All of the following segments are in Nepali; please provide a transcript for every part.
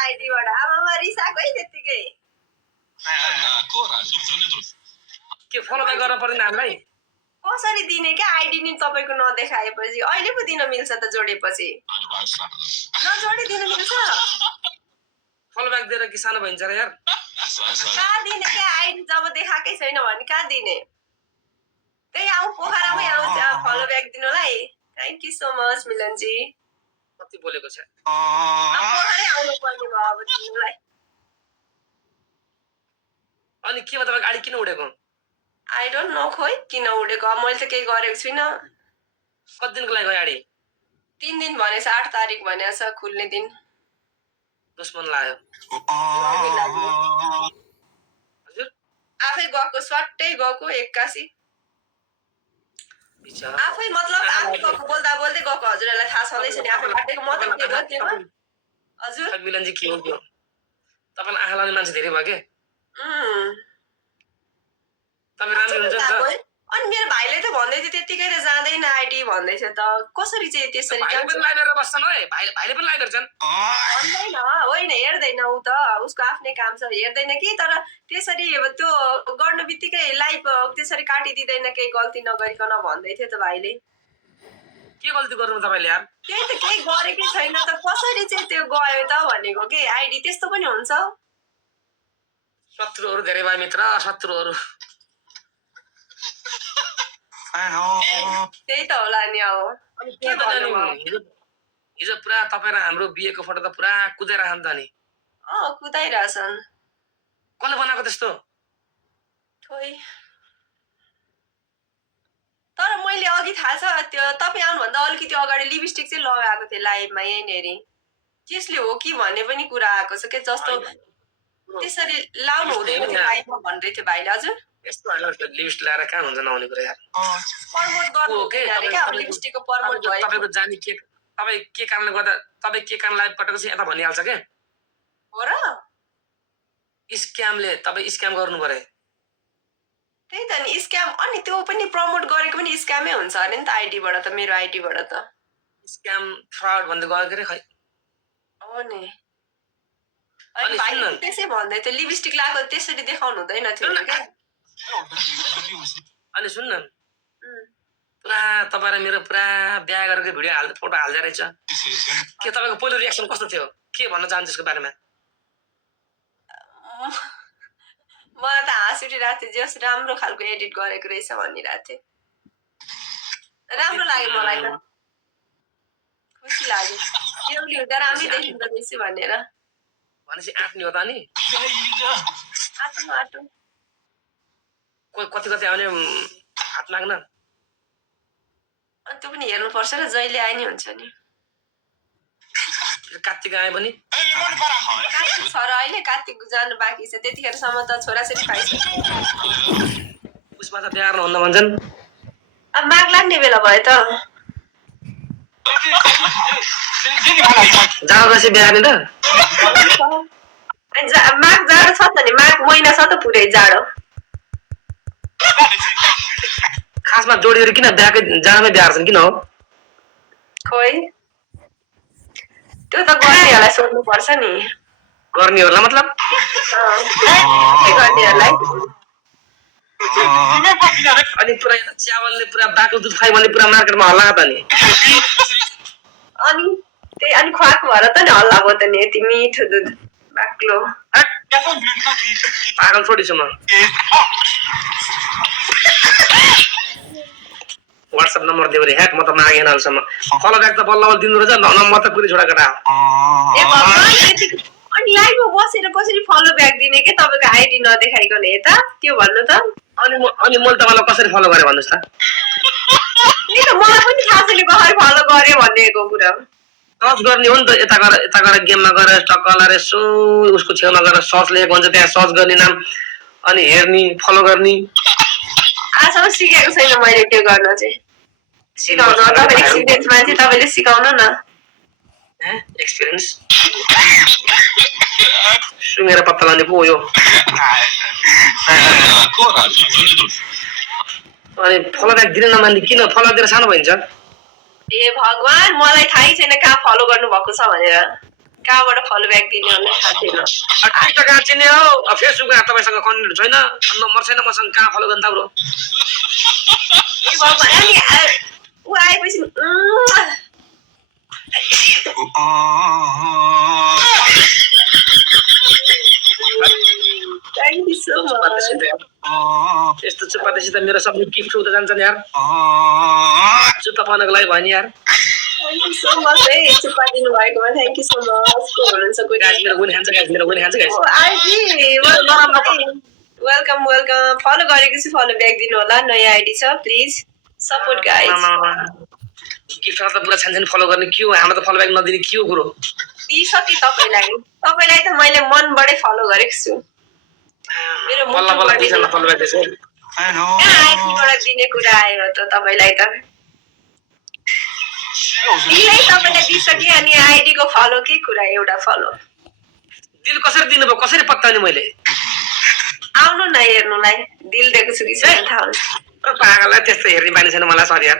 आइडीबाट आमामा रिसाको है त्यतिकै के फलो ब्याक गर्न पर्दैन हामीलाई कसरी दिने क्या आइडी नि तपाईँको नदेखाएपछि अहिले पो दिन मिल्छ त जोडेपछि नजोडी दिन मिल्छ फलो ब्याक दिएर कि सानो भइन्छ र यार कहाँ दिने क्या आइडी जब देखाएकै छैन भने कहाँ दिने त्यही आऊ पोखरामै आउँछ फलो ब्याक दिनुलाई थ्याङ्क यू सो मच मिलनजी कति बोलेको छ पोखरै आउनु पर्ने भयो अब दिनुलाई अनि के तपाईँ गाडी किन उडेको आई डोन्ट नो खोइ किन उडेको अब मैले त केही गरेको छुइनँ कति दिनको लागि गाडी 3 दिन भनेछ 8 तारिक भनेको छ खुल्ने दिन दुश्मन लाग्यो हजुर आफै गएको स्वाट्टै गएको 81 आफै मतलब आफै गएको बोल्दा बोल्दै गएको हजुरहरूलाई थाहा छँदैछ नि आफै बाटेको म त के गर्थेँ हजुर मिलनजी के हो त्यो तपाईँलाई आँखा लाग्ने मान्छे धेरै भयो के तपाईँ राम्रो हुन्छ नि त अनि मेरो भाइले त भन्दै थियो त्यतिकै त जाँदैन आइडी भन्दैछ त कसरी चाहिँ त्यसरी भाइले पनि लाइभेर बस्छन् है भाइले पनि लाइभेर छन् भन्दैन होइन हेर्दैन ऊ त उसको आफ्नै काम छ हेर्दैन कि तर त्यसरी त्यो गर्नु बित्तिकै लाइभ त्यसरी काटिदिँदैन केही गल्ती नगरिकन भन्दै थियो त भाइले के गल्ती गर्नु तपाईँले यार त्यही त केही गरेकै छैन त कसरी चाहिँ त्यो गयो त भनेको के आइडी त्यस्तो पनि हुन्छ शत्रुहरू धेरै भयो मित्र शत्रुहरू त्यही त होला नि अब के भन्नु हिजो पुरा तपाईँ र हाम्रो बिहेको फोटो त पुरा कुदाइरहन् त नि कुदाइरहेछन् कसले बनाएको त्यस्तो खोइ तर मैले अघि थाहा छ त्यो तपाईँ आउनुभन्दा अलिकति अगाडि लिपस्टिक चाहिँ लगाएको थिएँ लाइभमा यहीँनेरि त्यसले हो कि भन्ने पनि कुरा आएको छ के जस्तो त्यसरी लाउनु हुँदैन थियो लाइभमा भन्दै थियो भाइले हजुर यस्तो लिस्ट ल्याएर कहाँ हुन्छ नहुने कुरा यार प्रमोट गर्नु क्या अब लिपस्टिकको प्रमोट भयो तपाईँको जाने के तपाईँ के कारणले गर्दा तपाईँ के कारण लाइभ पटेको चाहिँ यता भनिहाल्छ के हो र स्क्यामले तपाईँ स्क्याम गर्नु पर्यो त्यही त नि स्क्याम अनि त्यो पनि प्रमोट गरेको पनि स्क्यामै हुन्छ अरे नि त आइडीबाट त मेरो आइडीबाट त स्क्याम फ्रड भन्दै गयो के रे खै हो नि अनि भाइले त्यसै भन्दै थियो लिपस्टिक लगाएको त्यसरी देखाउनु हुँदैन थियो क्या अनि सुन्न पुरा तपाईँ र मेरो पुरा बिहा गरेको भिडियो फोटो हाल्दै रहेछ के तपाईँको पहिलो रियाक्सन कस्तो थियो के भन्न चाहन्छ यसको बारेमा मलाई त हाँस उठिरहेको थियो जस राम्रो खालको एडिट गरेको रहेछ भनिरहेको थिएँ राम्रो लाग्यो मलाई त खुसी लाग्यो एउटी हुँदा राम्रै देखिँदो रहेछ भनेर भनेपछि आँट्ने हो त नि आटो आटो कति कति आउने हात माग्न अनि त्यो पनि हेर्नुपर्छ र जहिले आए नि हुन्छ नि कार्तिक आयो भने कार्तिक छ र अहिले कार्तिक जानु बाँकी छ त्यतिखेरसम्म त छोराछोरी पाइसक्यो उसमा त बिहा गर्नुहुन्न भन्छन् अब माग लाग्ने बेला भयो त जाडोपछि बिहा गर्ने त माग जाडो छ त नि माग महिना छ त पुरै जाडो खासमा जोडीहरू किन बिहाकै जाडोमै बिहा गर्छन् किन हो खोइ त्यो त गर्नेहरूलाई सोध्नु पर्छ नि गर्नेहरूलाई मतलब गर्नेहरूलाई अनि पुरा च्यावलले पुरा बाको दुध खाइ भने पुरा मार्केटमा हल्ला त नि अनि त्यही अनि खुवाएको भएर त नि हल्ला भयो त नि यति मिठो दुध बाक्लो पागल छोडिछु म व्हाट्सएप नम्बर दियो रे ह्याक म त मागेन अहिलेसम्म फलो ब्याक त बल्ल बल्ल दिनु रहेछ नम्बर त कुनै छोडा केटा अनि लाइभमा बसेर कसरी फलो ब्याक दिने के तपाईँको आइडी नदेखाइकन यता त्यो भन्नु त अनि मैले तपाईँलाई कसरी फलो गरेँ भन्नुहोस् त मलाई पनि थाहा छैन कसरी फलो गरे भनेको कुरा सर्च गर्ने हो नि त यता गएर गेममा गएर टक्कलाएर यसो उसको छेउमा गएर सर्च लेखेको हुन्छ त्यहाँ सर्च गर्ने नाम अनि हेर्ने फलो गर्ने आजसम्म सिकेको छैन मैले त्यो गर्न चाहिँ सिकाउनु तपाईँ एक्सपिरियन्स मान्छे तपाईँले सिकाउनु न एक्सपिरियन्स सुँगेर पत्ता लाउने पो यो अनि फलो ब्याक दिन नमान्ने किन फलो दिएर सानो भइन्छ ए भगवान मलाई थाहै छैन कहाँ फलो गर्नु भएको छ भनेर कहाँबाट फलो ब्याक दिने भन्ने थाहा छैन। टिकटक कहाँ चिन्ने हो फेसबुकमा तपाईँसँग कन्टेन्ट छैन नम्बर छैन मसँग कहाँ फलो गर्नु त ब्रो ए भगवान् अनि ऊ आएपछि थ्याङ्क यू सो मच। यस्तो चुप्पादेखि त मेरो सबै गिफ्ट हुँदै जान्छन् यार चुप्पा पाउनको लागि भयो नि यार थ्याङ्क यू सो मच है चुप्पा दिनु भएकोमा थ्याङ्क यू सो मच। को हुनुहुन्छ कोही गाइस मेरो गुन खान्छ गाइस मेरो गुन खान्छ गाइस वेलकम वेलकम फलो गरेको छु फलो ब्याक दिनु होला नयाँ आइडी छ प्लिज सपोर्ट गाइस। गिफ्ट त पुरा छान्छन् फलो गर्ने के हो हाम्रो त फलो ब्याक नदिने के हो कुरो दिइसके तपाईँलाई त मैले मनबाटै फलो गरेको छु मेरो मुखबाट दिने कुरा आयो त तपाईँलाई त तपाईँलाई दिइसके अनि आइडीको फलो के कुरा एउटा फलो दिल कसरी दिनुभयो कसरी पत्ताउने मैले आउनु न हेर्नुलाई दिल दिएको छु कि छैन थाहा हुन्छ पागललाई त्यस्तो हेर्ने बानी छैन मलाई सरी यार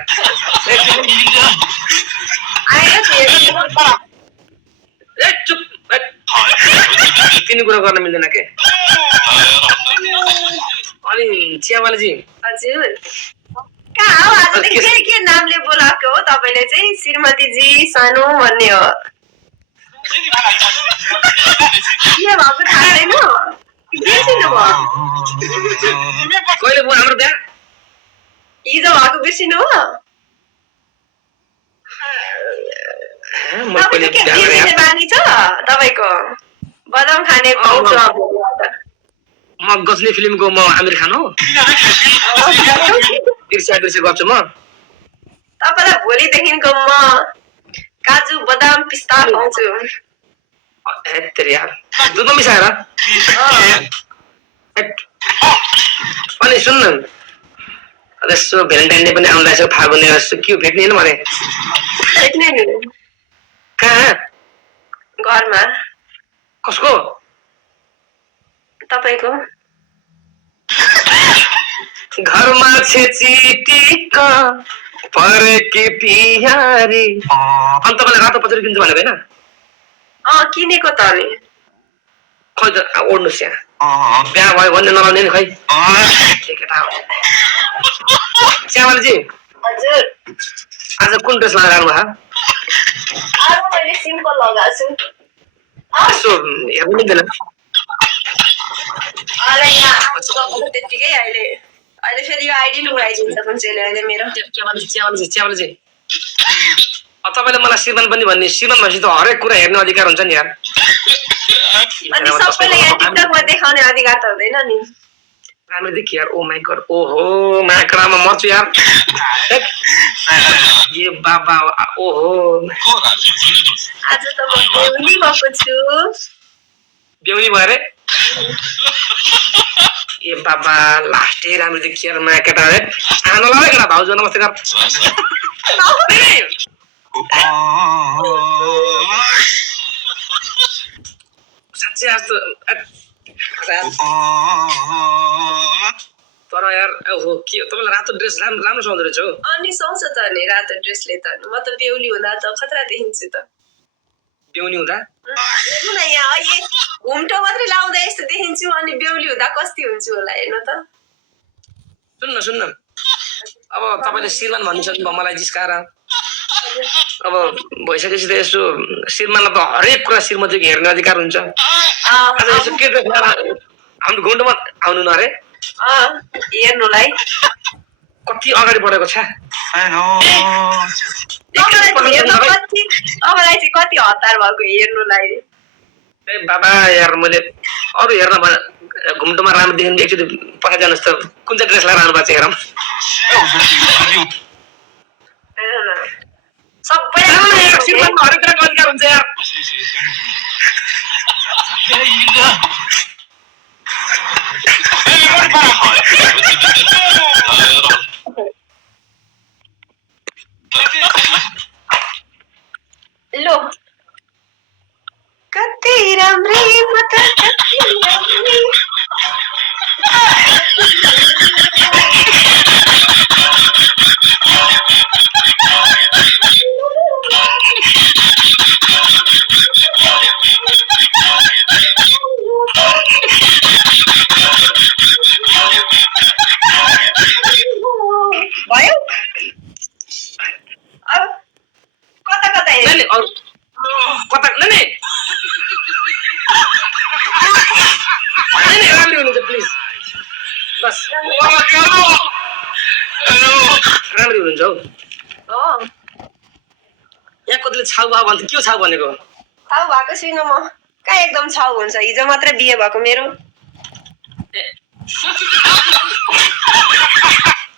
चुप तिनी कुरा गर्न मिल्दैन के अनि चियावालीजी हजुर कहाँ हो आज के नामले बोलाएको हो तपाईँले चाहिँ श्रीमतीजी सानो भन्ने हो के भएको थाहा छैन बिर्सिनु भयो कहिले भयो हाम्रो बिहा हिजो भएको बिर्सिनु हो बानी छ तपाईँको बदाम खाने पाउँछ म गजनी फिल्मको म आमिर खान हो ईर्ष्या गर्छु म तपाईँलाई भोलिदेखिको म काजु बदाम पिस्ता खुवाउँछु यार दुध मिसाएर अनि सुन्न यसो भ्यालेन्टाइन डे पनि आउँदैछ फागुने यसो के भेट्ने होइन भने भेट्ने नि कहाँ घरमा कसको तपाईँको घरमा छेचिटिक परेकी पियारी अनि तपाईँलाई रातो पत्रिका किन्छु भनेको होइन किनेको त अनि खै त ओड्नुहोस् यहाँ बिहा भयो भन्ने नलाउने नि खै केटा हो श्यामलजी हजुर आज कुन ड्रेस लगाएर आउनु भयो आज मैले सिम्पल लगाएको छु यसो हेर्नु मिल्दैन त्यतिकै अहिले फेरि यो आइडी नै उडाइदिन्छ मान्छेले अहिले मेरो च्यामलजी तपाईँले मलाई श्रीमान पनि भन्ने श्रीमान भएपछि त हरेक कुरा हेर्ने अधिकार हुन्छ नि यार अनि सबैलाई यहाँ टिकटकमा देखाउने अधिकार त हुँदैन नि राम्रो देखि यार ओ माई गॉड ओहो माकरामा मर्छु यार ये बाबा ओहो आज त म बेहुली भएको छु बेहुली भयो रे ए बाबा लास्टै राम्रो देखि यार मा केटा रे आना लगाए केटा भाउजू नमस्ते कर साँच्चै आज त तर यार ओहो के तपाईँलाई रातो ड्रेस राम्रो सुहाउँदो रहेछ हो अनि सुहाउँछ त नि रातो ड्रेसले त म त बेहुली हुँदा त खतरा देखिन्छु त बेहुली हुँदा हेर्नु न यहाँ अहिले घुम्टो मात्रै लाउँदा यस्तो देखिन्छु अनि बेहुली हुँदा कस्ती हुन्छु होला हेर्नु त सुन्न अब तपाईँले श्रीमान भन्नुहुन्छ मलाई जिस्काएर अब भइसकेपछि त यसो श्रीमानलाई त हरेक कुरा श्रीमतीको हेर्ने अधिकार हुन्छ आज यसो के हाम्रो घुम्टोमा आउनु न अरे हेर्नुलाई कति अगाडि बढेको छ तपाईँलाई चाहिँ कति हतार भएको हेर्नुलाई ए बाबा यार मैले अरू हेर्न घुम्टोमा राम्रो देखिन्छ एकचोटि पठाइ जानुहोस् त कुन चाहिँ ड्रेस लगाएर आउनु भएको छ हेरौँ हरेक कुराको अधिकार हुन्छ यार लो कति राम्री म त कति राम्री हुन्छ हौ हो यहाँ कतिले छाउ भयो भन्छ के हो छाउ भनेको छाउ भएको छुइनँ म कहाँ एकदम छाउ हुन्छ हिजो मात्रै बिहे भएको मेरो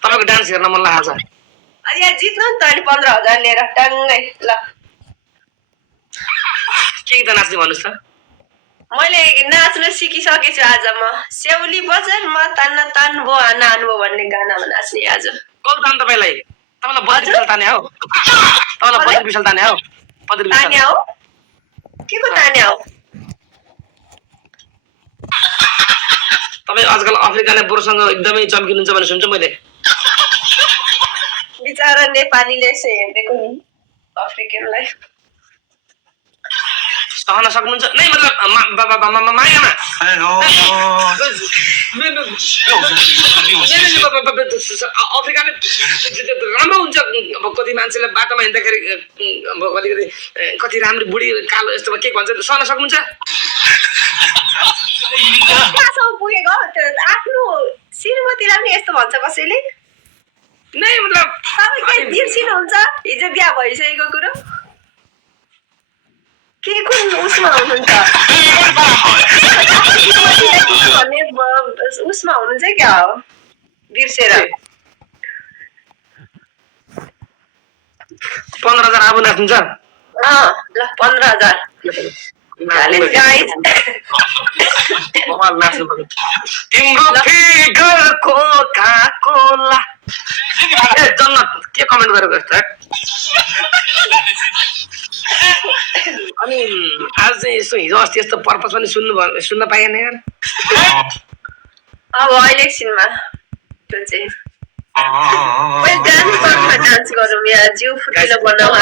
तपाईँको डान्स हेर्न मन लागेको छ अनि यहाँ जित्नु नि त अनि 15,000 लिएर टाङ्गै ल के गीत नाच्ने भन्नुहोस् त मैले नाच्न सिकिसकेको छु आज म सेउली बजारमा तान्न तान्बो नान्बो भन्ने गानामा नाच्ने आज कल तान तपाईँलाई बद्री विशाल ताने हो तपाईँलाई बद्री विशाल ताने हो बद्री विशाल तान्या हो के को तान्या हो तपाईँ आजकल अफ्रिकाले बुढोसँग एकदमै चम्किनुहुन्छ भनेर सुन्छु मैले बिचारा नेपालीले चाहिँ हेर्देको नि अफ्रिकनलाई सहन सक्नुहुन्छ नै मतलब मायामा अफ्रिकाले राम्रो हुन्छ अब कति मान्छेले बाटोमा हिँड्दाखेरि अब अलिकति कति राम्रो बुढी कालो यस्तो के भन्छ सहन सक्नुहुन्छ कहाँसम्म पुगेको आफ्नो श्रीमतीलाई पनि यस्तो भन्छ कसैले नै मतलब तपाईँ के बिर्सिनुहुन्छ हिजो बिहा भइसकेको कुरो के कुन उसमा हुनुहुन्छ भन्ने उसमा हुनुहुन्छ क्या हो बिर्सेर 15,000 आबो नाच्नुहुन्छ ल 15,000 तिम्रो फिगरको काकोला जन्नत के कमेन्ट गरेको जस्तो अनि आज चाहिँ यसो हिजो अस्ति यस्तो पर्पस पनि सुन्न पाएन यार अब अहिले एकछिनमा त्यो चाहिँ डान्स गरौँ या जिउ फुटिलो बनाऊ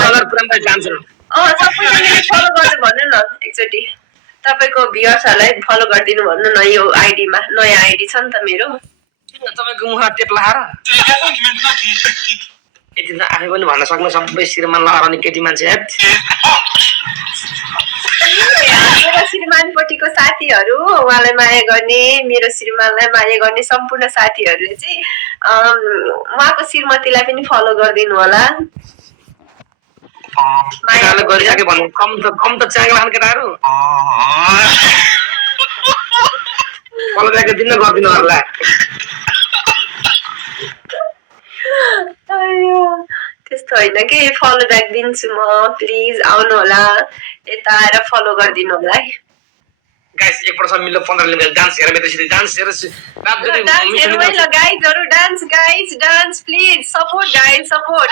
सबैजनाले फलो गर्नु भन्नु न एकचोटि तपाईँको भ्युअर्सहरूलाई फलो गरिदिनु भन्नु न यो आइडीमा नयाँ आइडी छ नि त मेरो तपाईँको मुखमा टेप लगाएर यति त आफै पनि भन्न सक्नु सबै श्रीमान लगाएर केटी मान्छे मेरो श्रीमानपट्टिको साथीहरू उहाँलाई माया गर्ने मेरो श्रीमानलाई माया गर्ने सम्पूर्ण साथीहरूले चाहिँ उहाँको श्रीमतीलाई पनि फलो गरिदिनु होला गरिसके भन्नु कम त च्याङ लाने केटाहरू फलो ब्याक दिन गरिदिनु होला त्यस्तो होइन कि फलो ब्याक दिन्छु म प्लिज आउनु होला यता आएर फलो गरिदिनु होला है गाइस एकपल्ट सब मिलेर 15 मिनेट डान्स हेरेर त्यसरी डान्स हेरेर हेर्नुमै ल गाइजहरु dance please support guys support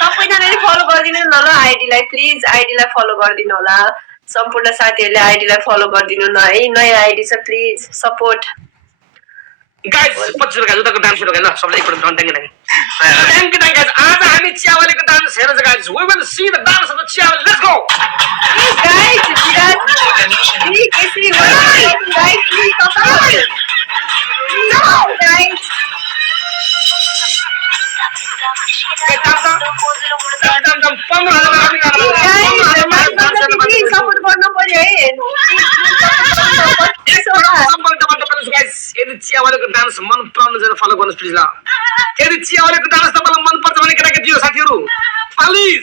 सबैजनाले फलो गरिदिनु न ल आइडीलाई प्लिज आइडीलाई फलो गरिदिनु होला सम्पूर्ण साथीहरूले आइडीलाई फलो गरिदिनु न है नयाँ आइडी छ प्लिज सपोर्ट गाइस 25 रुपैयाँ जुत्ताको डान्स हेरौँ ल सबले एकपल्ट थ्याङ्क यू गाइस आज हामी चियावालीको डान्स हेर्न चाहिँ guys we will see the dance of the Chiyawali let's go guys Kesari guys please support guys support गर्नु पर्यो है यदि चियावालीको डान्स मन पराउनु फलो गर्नुहोस् प्लिज ल यदि चियावालीको डान्स तपाईँलाई मन पर्छ भने केटाकेटी साथीहरू प्लिज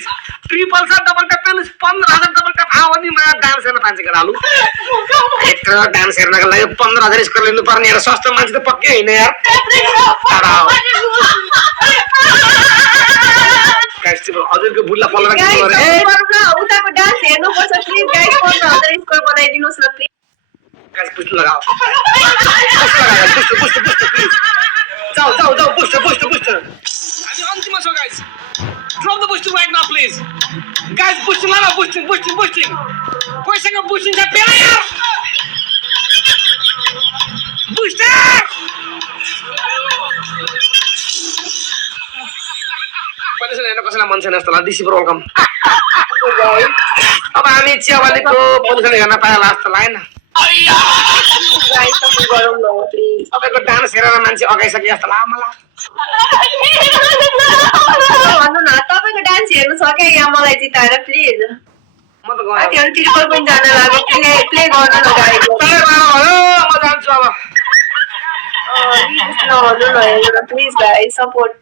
777 15,000 डबल ट्याप आऊ अनि म डान्स हेर्न पान्छ केटालु यत्रो डान्स हेर्नको लागि 15,000 स्कोर लिनु पर्ने यार सस्तो मान्छे त पक्कै हैन यार गाइस हजुरको बुल्ला फलो गर्नु उताको डान्स हेर्नु पर्छ प्लिज गाइस 15,000 स्कोर बनाइदिनुस् न प्लिज गाइस पुस्ट लगाओ पुस्ट जाऊ पुस्ट हामी अन्तिममा छौ guys drop the पुस्ट right now please guys पुस्ट लगाओ पुस्टिङ पैसाको पुस्टिङ छ पेला यार पुस्ट पहिले हेर्न कसैलाई मन छैन जस्तो लाग्छ दिसी वेलकम अब हामी चियावालीको पोजिसन हेर्न पाएला जस्तो लागेन तपाईँको डान्स हेरेर मान्छे अगाइसके जस्तो लाग्यो मलाई भन्नु न तपाईँको डान्स हेर्नु सक्यो यहाँ मलाई जिताएर प्लिज म त गएँ तिर्पल पनि जान लाग्यो प्ले गर्नु न गाइस म जान्छु अब नभन्नु न please guys support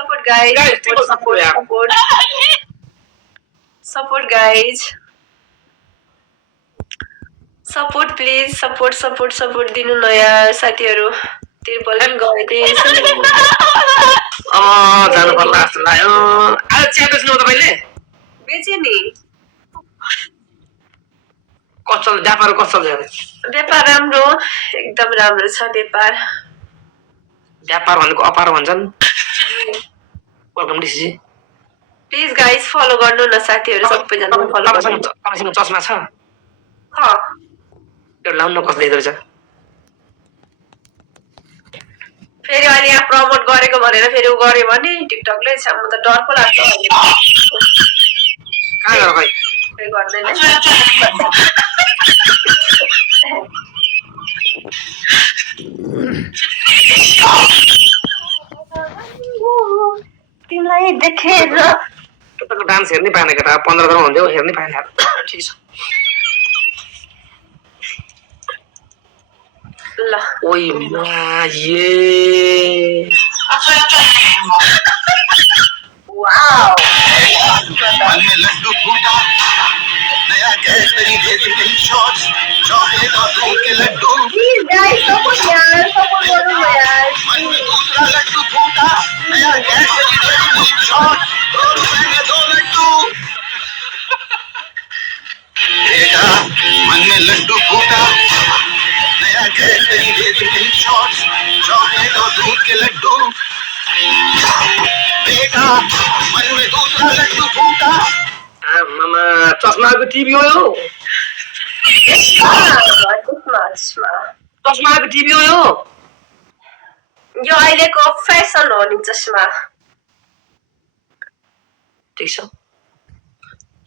Support guys. Guys, triple support, yeah. Support guys. Support please. Support दिनु न यार साथीहरु. त्रिपल पनि गए थिए. जानु पर्ला जस्तो लाग्यो। आज चिया बेच्नु हो तपाईले? बेचे नि. कस्तो व्यापार कस्तो छ? व्यापार राम्रो, एकदम राम्रो छ व्यापार। व्यापार भनेको अपार भन्छन्। वेलकम डिसी। प्लिज गाइस फलो गर्नु न साथीहरु सबैजना फलो गर्नु। तपाईसँग चस्मा छ? त्यो लाउन कस्तो देख्दै छ? फेरि अहिले यहाँ प्रमोट गरेको भनेर फेरि उ गर्यो भने टिकटकले छ म त डर पो लाग्छ अहिले। कहाँ गयो खै? फेरि गर्दैन। तिमीलाई देखेर तपाईँको डान्स हेर्नै पाएन केटा 15 दिन हुन्थ्यो हेर्नै पाएन यार। ठिक छ। ल ओइ मा ये वाओ मन में लड्डू फूटा नया गैस तेरी देती गई शॉट्स चॉकलेट और दूध के लड्डू प्लीज गाइस सपोर्ट गर्नु न यार मन में दूसरा लड्डू फूटा नया गैस तेरी देती गई शॉट्स 2 रुपए में 2 लड्डू बेटा मन में लड्डू फूटा नया गैस तेरी देती गई शॉट्स चॉकलेट और दूध के लड्डू बेटा मन में दूसरा लड्डू फूटा मामा चस्माको टिभी हो यो? चस्माको टिभी हो यो? यो अहिलेको फेसन हो नि चस्मा। ठिक छ।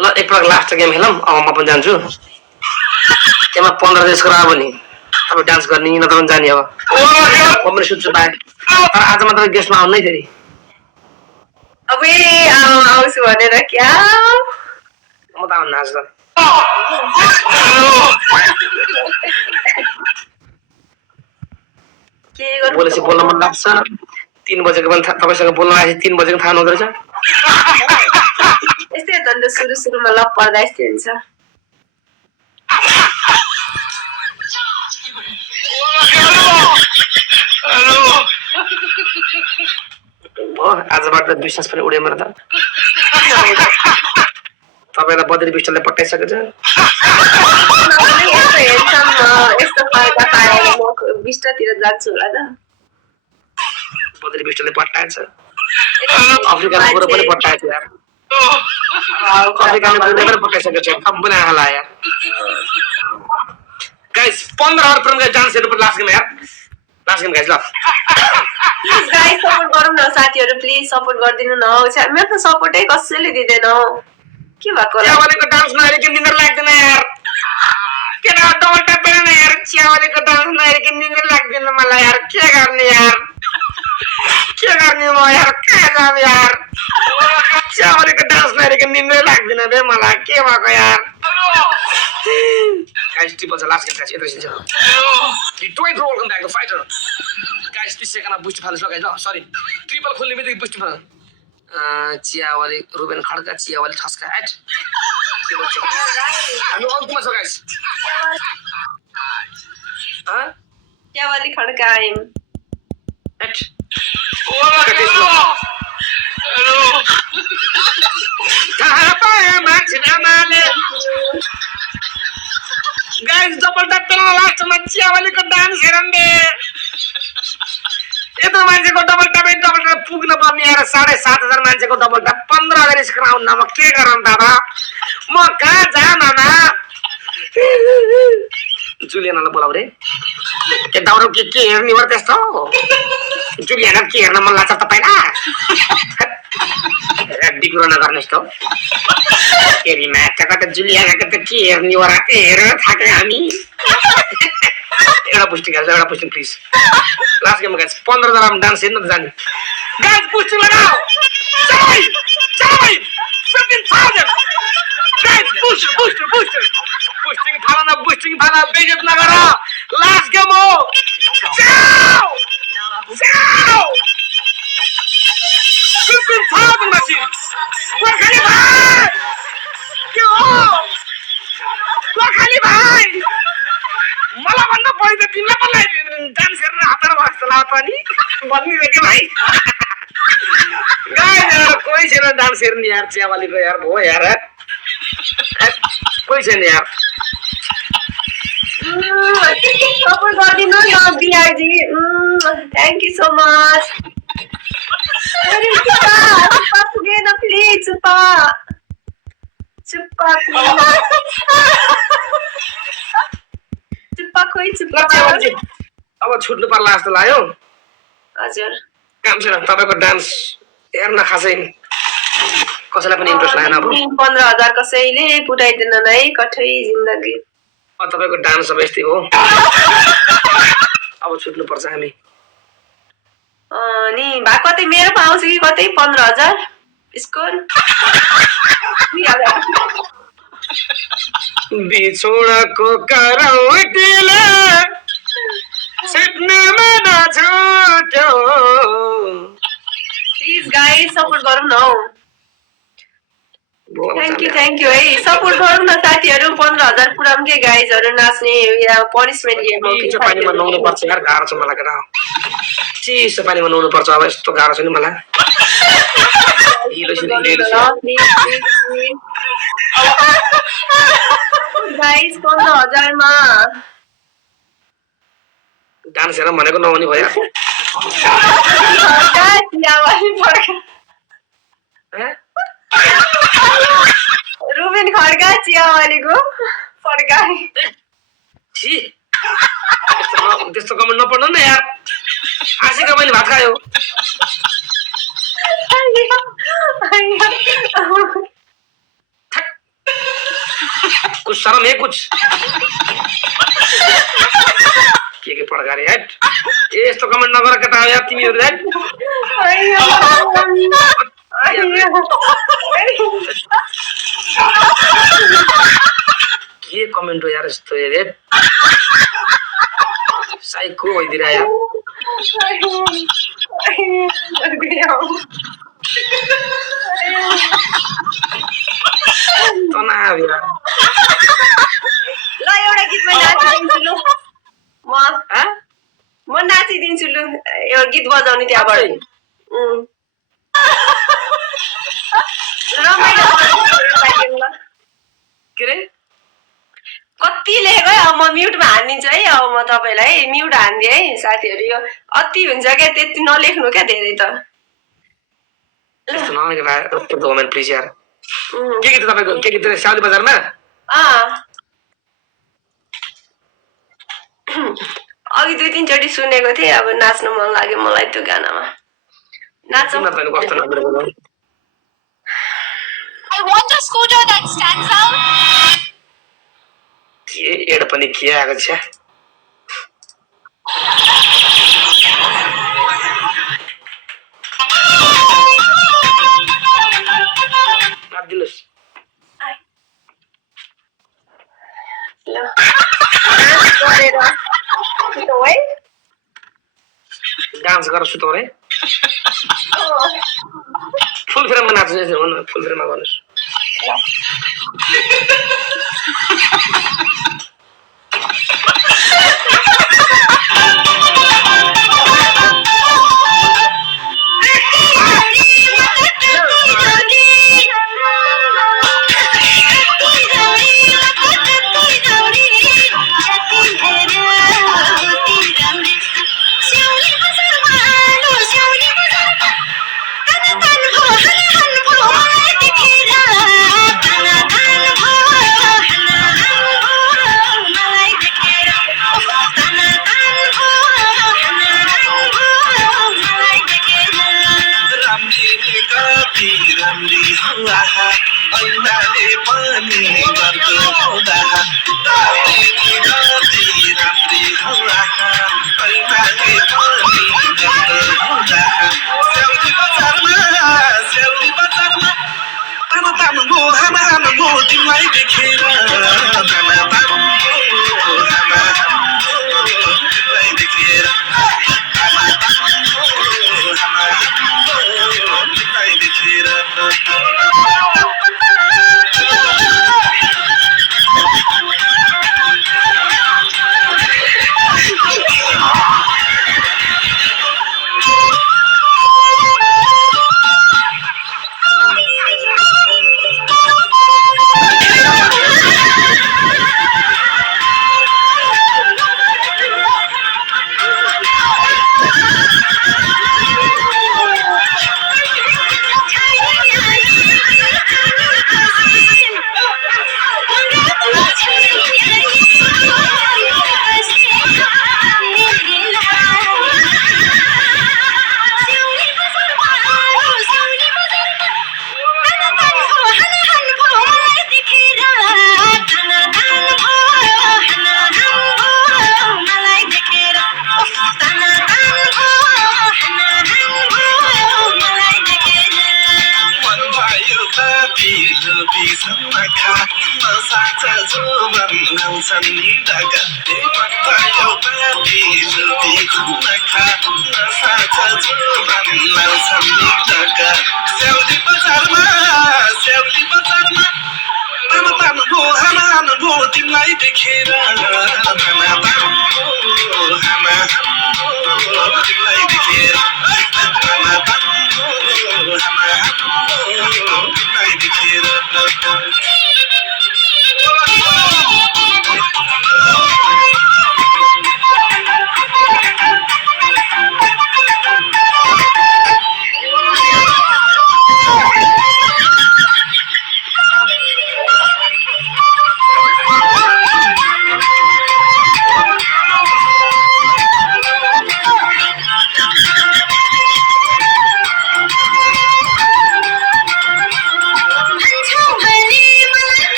ल एक प्रकार लास्ट गेम खेलौँ अब म पनि जान्छु। त्यसमा 15 देशको राव नि अब डान्स गर्ने न त पनि जाने अब। म पनि सुत्छु बाई। तर आज मात्र गेस्टमा आउनु है फेरि। अबे आउँछु भनेर क्या म त आउनु आज त। के गर्नु बोलेपछि बोल्न मन लाग्छ। 3 बजेको पनि तपाईसँग बोल्न लागेपछि 3 बजेको थाहा नहुँदो रहेछ। यस्तै त अन्त सुरुमा लप पर्दा यस्तै हुन्छ। आजबाट विश्वास पनि उड्यो मेरो त। तपाईँलाई बद्री विष्टले पठाइसकेको छ। यस्तो फाइदा पाएर म बिस्टातिर जान्छु होला त। बद्री विष्टले पठाएछ। अफ्रिकामा पुरो पनि पठाएछ यार। अफ्रिकामा पुरो पनि पठाइसकेको छ। सबैले आँखा लाग्यो यार। Guys 15 hour from guys dance हेर्नु पर्छ लास्ट गेम यार। लास्ट गेम गाइस ल। प्लिज गाइस सपोर्ट गरौँ न साथीहरु प्लिज सपोर्ट गरिदिनु न। मेरो त सपोर्टै कसैले दिँदैन। के भएको होला? चियावालीको डान्स नहेरेको निन्द्रा लाग्दैन यार। केटा डबल ट्याप गर्न यार। चियावालीको डान्स नहेरेको निन्द्रा लाग्दैन मलाई यार। के गर्ने यार? के गर्ने म यार? कहाँ जाम यार? चियावालीको डान्स नहेरेको निन्द्रा लाग्दैन बे मलाई। के भएको यार? गाइस ट्रिपल छ लास्ट गेम गाइस यत्रो सिन्छ। Detroit roll come back the fighter. Guys 30 सेकेन्डमा बुस्ट फाल्नु छ गाइस ल सरी। ट्रिपल खोल्ने बित्तिकै बुस्ट फाल्नु। चियावाली रुबेन खड्का चियावाली ठस्का एट। हामी अन्तिममा छ गाइस। चियावाली खड्का आइम। एट। गाइस डबल ट्याप गर्न लास्टमा चियावालीको डान्स हेरौँ दे। यत्रो मान्छेको डबल ट्याप पुग्न पर्ने यार 7,500 मान्छेको डबल ट्याप 15,000 स्क्राउन आउन म के गरौँ दादा? म कहाँ जाम आमा? जुलियानालाई बोलाउ रे। के दाउरो के हेर्ने हो त्यस्तो? जुलियाना के हेर्न मन लाग्छ तपाईलाई? डिग्रो नगर्नु यस्तो। फेरि माछाको त जुलियानाको त के हेर्ने हो र त्यो हेरेर थाक्यो हामी। एउटा पुष्टि प्लिज। लास्ट गेम गाइस 15 जना डान्स हेर्न त जाने। गाइस पुष्टि लगाऊ। चलाई 15,000। गाइस बुस्टिङ थाला बेइज्जत नगर। लास्ट गेम हो। जाऊ कुन छ तिम्रो सिर गोर्खाली भाइ के हो गोर्खाली भाइ मलाई भन्दा पहिले त तिमीलाई पो डान्स हेरेर हतार भयो जस्तो लाग्छ नि भनिदियो के भाइ गाई यार कोही छैन डान्स हेर्ने यार चियावालीको यार भयो यार कोही छैन यार सपोर्ट गरिदिनु न बिहारजी थ्याङ्क यू सो मच पुगेन प्लिज चुप्पा चुप्पा चुप्पा खोइ चुप्पा अब छुट्नु पर्ला जस्तो लाग्यो हजुर काम छैन तपाईँको डान्स हेर्न खासै कसैलाई पनि इन्ट्रेस्ट लागेन अब 15,000 कसैले पुटाइदिएनन् है कठै जिन्दगी तपाईँको डान्स अब यस्तै हो अब छुट्नु पर्छ हामी नि भा कतै मेरो पो आउँछ कि कतै 15,000 स्कोर बिछोडको करौटीले छुट्नुमा नछुट्यो प्लिज गाइस सपोर्ट गरौँ न हौ थ्याङ्क यू है सपोर्ट गरौँ न साथीहरू 15,000 पुराम के गाइजहरू नाच्ने पनिसमेन्ट गेम हो चिसो पानीमा नुहाउनु पर्छ यार गाह्रो छ मलाई केटा चिसो पानीमा नुहाउनु पर्छ अब यस्तो गाह्रो छ नि मलाई गाइस 15,000 मा डान्स हेर भनेको नहुने भयो रुबिन खड्का चियावालीको फड्का त्यस्तो कमेन्ट नपढ्नु न यार आशिका मैले भात खायो कुछ शरम है कुछ के पड्का रे हट यस्तो कमेन्ट नगर केटा यार तिमीहरु हट के कमेन्ट हो यार यस्तो यार साइको भइदिरा यार तनाव यार ल एउटा गीतमा नाचिदिन्छु लु म नाचिदिन्छु लु एउटा गीत बजाउने त्यहाँबाट रमाइलो के रे कति लेखेको है अब म म्युटमा हानिदिन्छु है अब म तपाईँलाई म्युट हानिदिएँ है साथीहरू यो अति हुन्छ क्या त्यति नलेख्नु क्या धेरै त प्लिज यार के गीत तपाईँको के गीत साउदी बजारमा अघि 2-3 चोटि सुनेको थिएँ अब नाच्नु मन लाग्यो मलाई त्यो गानामा नाचौँ I want a scooter that stands out. के एड पनि के आएको छ नाच्दिनुस् ल गरेर सुतौ है डान्स गरेर सुतौ रे फुल फ्रेममा नाच्नु फुल फ्रेममा गर्नुहोस् लाउँछन् नि ढाका एउटी जुल्ती खुनखा नसा छ जुर्बान लाउँछन् नि ढाका स्याउली बजारमा तान भो हान भो तिमीलाई देखेर हाना तिमीलाई देखेर हाना तिमीलाई देखेर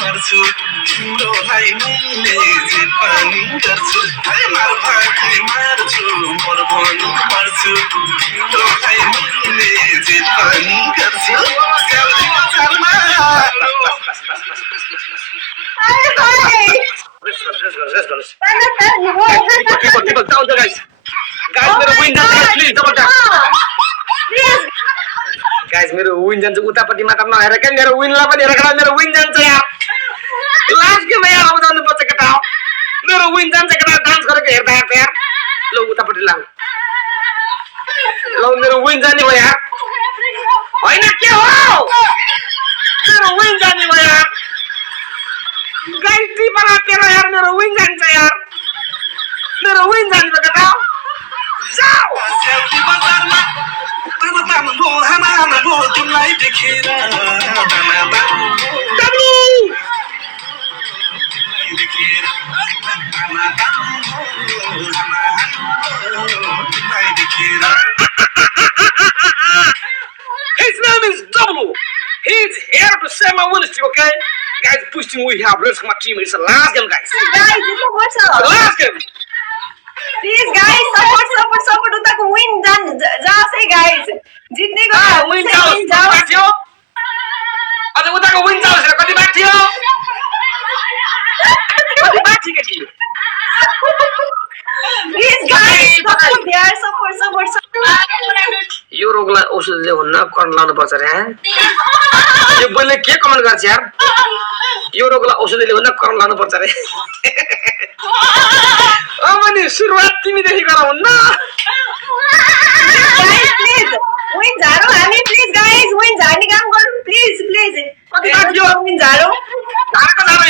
मर्छु तिम्रोलाई मुनले जे पनि गर्छु मार्छु मोर भनी मर्छु तिम्रोलाई मुनले जे पनि गर्छु स्याउली बजारमा गाइस मेरो विन जान्छ उतापट्टि मात्र नहेर क्या मेरो विनलाई पनि हेरेर मेरो विन जान्छ यार लास्ट गेममा यार अब जानु पर्छ केटा मेरो विन जान्छ केटा डान्स गरेको हेर्दा यार ल उतापट्टि लाऊ ल मेरो विन जाने भयो यार होइन के हो मेरो विन जाने भयो यार गाइस टिपरा तेरो यार मेरो विन जान्छ यार मेरो विन जान्छ केटा जाऊ स्याउली बजारमा तान भो हान भो तिमीलाई देखेर His name is W. He's here to save my winners, okay? Guys, boosting we have. Let's come team. It's the last game, guys. Guys, it's what's The up? last game. Please guys, support उताको win जाओस् है guys. जित्ने को win जाओस्. अझ उताको win जाओस्. कति बार थियो? कति बार थियो के थियो? Please guys, support. यो रोगलाई औषधले हुन्न कर्ण लाउनु पर्छ रे यो बलले के कमेन्ट गर्छ यार यो रोगलाई औषधले हुन्न कर्ण लाउनु पर्छ रे अमनी सुरुवात तिमीदेखि गराउन्न Guys, please win झारो हामी please guys win झार्ने काम गरौँ please कति बार थियो win झारो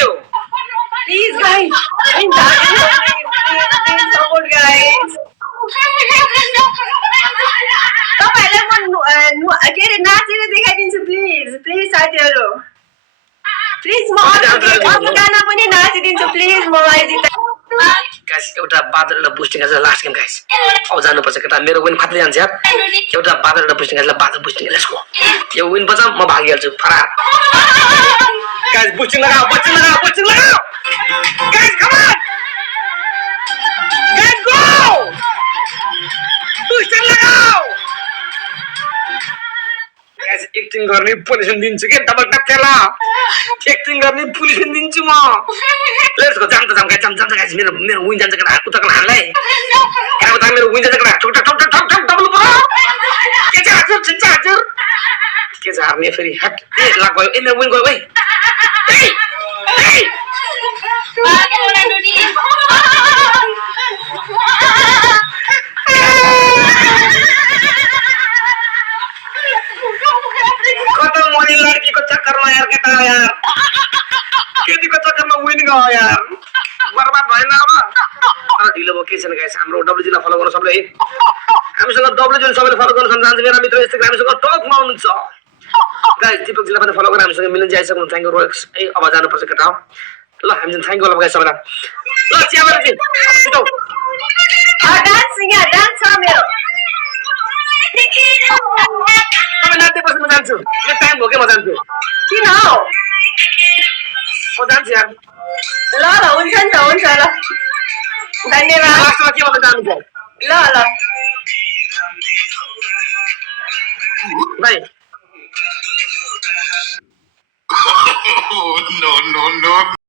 यो please guys win झार्ने support guys तपाईँहरूलाई म के अरे नाचेर देखाइदिन्छु प्लिज साथीहरू प्लिज म अर्को गाना पनि नाचिदिन्छु प्लिज मलाई जिता गाइस एउटा बादलले बुस्टिङ गर्छ लास्ट गेम गाइस अब जानुपर्छ केटा मेरो विन खत्रै जान्छ यार एउटा बादलले बुस्टिङ गर्छ बादल बुस्टिङ लेट्स गो यो विन बचा म भागिहाल्छु फरार गाइस बुस्टिङ लगाऊ guys come on guys go boosting लगाऊ गाइस एक्टिङ गर्ने पोजिसन दिन्छु के डबल टप खेला एक्टिङ गर्ने पोजिसन दिन्छु म लेट्स गो जाम गाइस मेरो विन जान्छ केटा उताको हानलाई उता मेरो विन जान्छ केटा ठोक डबल पो के छ हजुर के झार्ने फेरि हट ए लाग गयो ए मेरो विन गयो भाइ कता मनी लड्कीको चक्करमा यार केटा यार केटीको चक्करमा विन गयो यार बर्बाद भएन अब तर ढिलो भयो के छैन गाइस हाम्रो डब्ल्युजी लाई फलो गर्न सबले हामीसँग डब्ल्युजी सबैले फलो गर्न जान्छ मेरा मित्र यस्तै हामीसँग टपमा हुनुहुन्छ गाइस दीपक जीलाई पनि फलो गरेर हामीसँग मिलन जाइसक्नु थ्यांक यू रोक्स ए अब जानुपर्छ केटा ल हामी थ्याङ्क यू ल गाइस सबैलाई ल चिया बारे चाहिँ छिटो डान्स यहाँ डान्स छ मेरो तपाईँ नाच्दैपछि म जान्छु मेरो टाइम भयो कि म जान्छु किन हौ म जान्छु यार ल हुन्छ नि त हुन्छ ल धन्यवाद लास्टमा के भन्न चाहनुहुन्छ ल ल भाइ Oh, no, no, no.